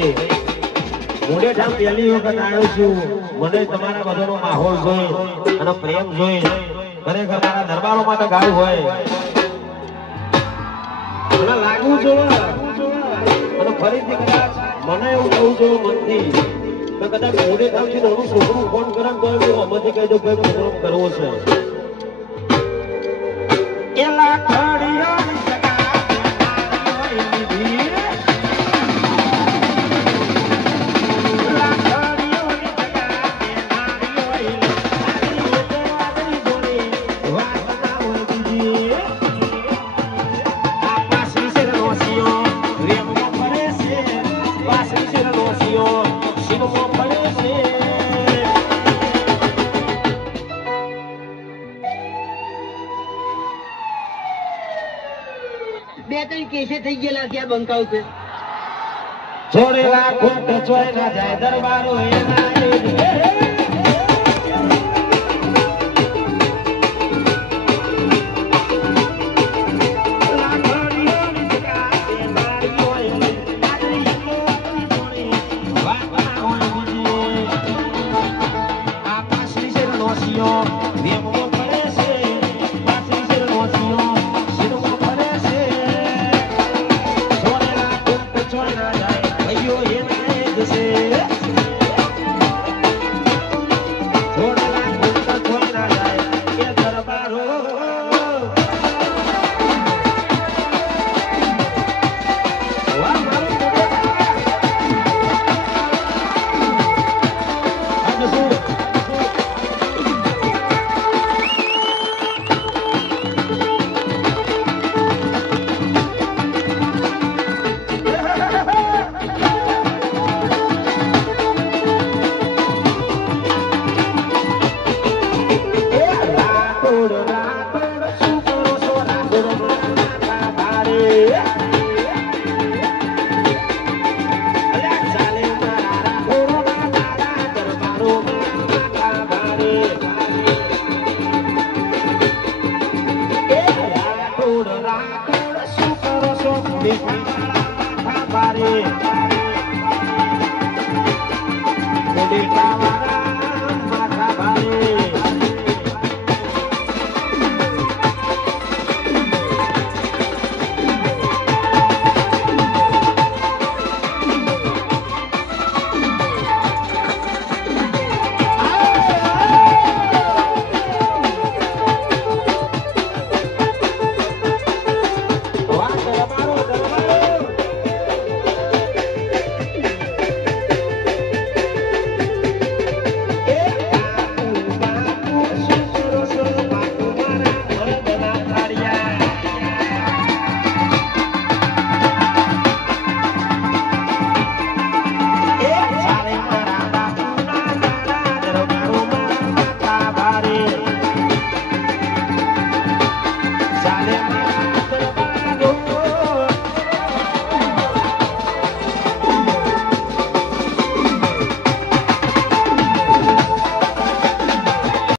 મોડે ઠામ પહેલી વખત આવ્યો છું મને તમારા બધાનો માહોલ જોઈ અને પ્રેમ જોઈ ખરેખર મારા દરબારોમાં તો ગાયું હોય મને લાગવું જોઈએ અને ફરીથી કદાચ મને એવું કહું છું મનથી તો કદાચ મોડે ઠામથી નાનું છોકરું ફોન કરે તો હું અમથી કહી દઉં ભાઈ પ્રોગ્રામ કરવો છે એલા ખડીયો બે ત્રણ કેસે થઈ ગયેલા ત્યાં બંકાવ છે છોડેલા ખોટ ચોય ના જાય દરબારો એના Sale